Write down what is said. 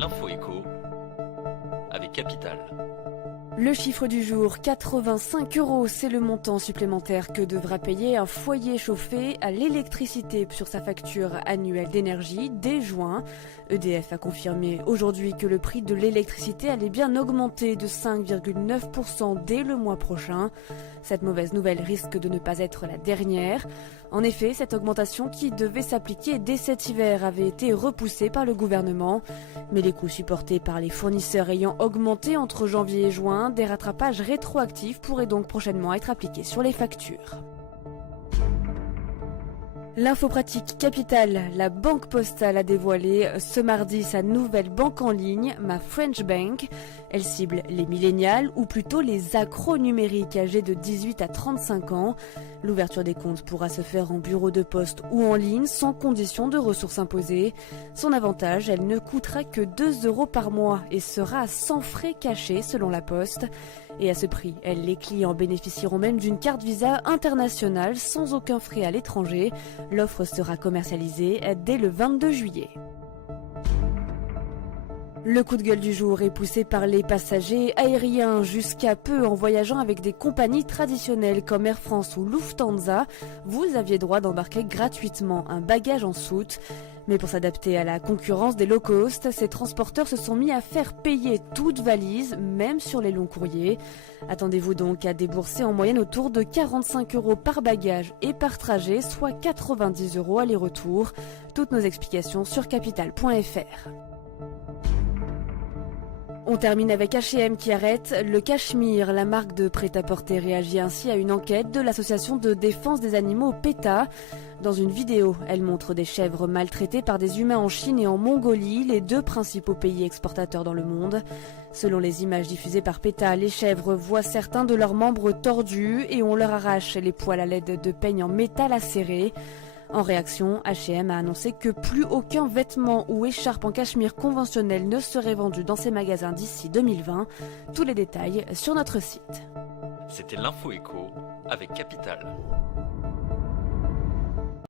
L'info écho avec Capital. Le chiffre du jour, 85 €, c'est le montant supplémentaire que devra payer un foyer chauffé à l'électricité sur sa facture annuelle d'énergie dès juin. EDF a confirmé aujourd'hui que le prix de l'électricité allait bien augmenter de 5,9% dès le mois prochain. Cette mauvaise nouvelle risque de ne pas être la dernière. En effet, cette augmentation qui devait s'appliquer dès cet hiver avait été repoussée par le gouvernement. Mais les coûts supportés par les fournisseurs ayant augmenté entre janvier et juin, des rattrapages rétroactifs pourraient donc prochainement être appliqués sur les factures. L'info pratique Capital, la Banque Postale a dévoilé ce mardi sa nouvelle banque en ligne, Ma French Bank. Elle cible les millénials ou plutôt les accros numériques âgés de 18 à 35 ans. L'ouverture des comptes pourra se faire en bureau de poste ou en ligne sans condition de ressources imposées. Son avantage, elle ne coûtera que 2 € par mois et sera sans frais cachés selon la Poste. Et à ce prix, les clients bénéficieront même d'une carte Visa internationale sans aucun frais à l'étranger. L'offre sera commercialisée dès le 22 juillet. Le coup de gueule du jour est poussé par les passagers aériens. Jusqu'à peu, en voyageant avec des compagnies traditionnelles comme Air France ou Lufthansa, vous aviez droit d'embarquer gratuitement un bagage en soute. Mais pour s'adapter à la concurrence des low cost, ces transporteurs se sont mis à faire payer toute valise, même sur les longs courriers. Attendez-vous donc à débourser en moyenne autour de 45 € par bagage et par trajet, soit 90 € aller-retour. Toutes nos explications sur capital.fr. On termine avec H&M qui arrête le Cachemire. La marque de prêt-à-porter réagit ainsi à une enquête de l'association de défense des animaux PETA. Dans une vidéo, elle montre des chèvres maltraitées par des humains en Chine et en Mongolie, les deux principaux pays exportateurs dans le monde. Selon les images diffusées par PETA, les chèvres voient certains de leurs membres tordus et on leur arrache les poils à l'aide de peignes en métal acéré. En réaction, H&M a annoncé que plus aucun vêtement ou écharpe en cachemire conventionnel ne serait vendu dans ses magasins d'ici 2020. Tous les détails sur notre site. C'était l'info écho avec Capital.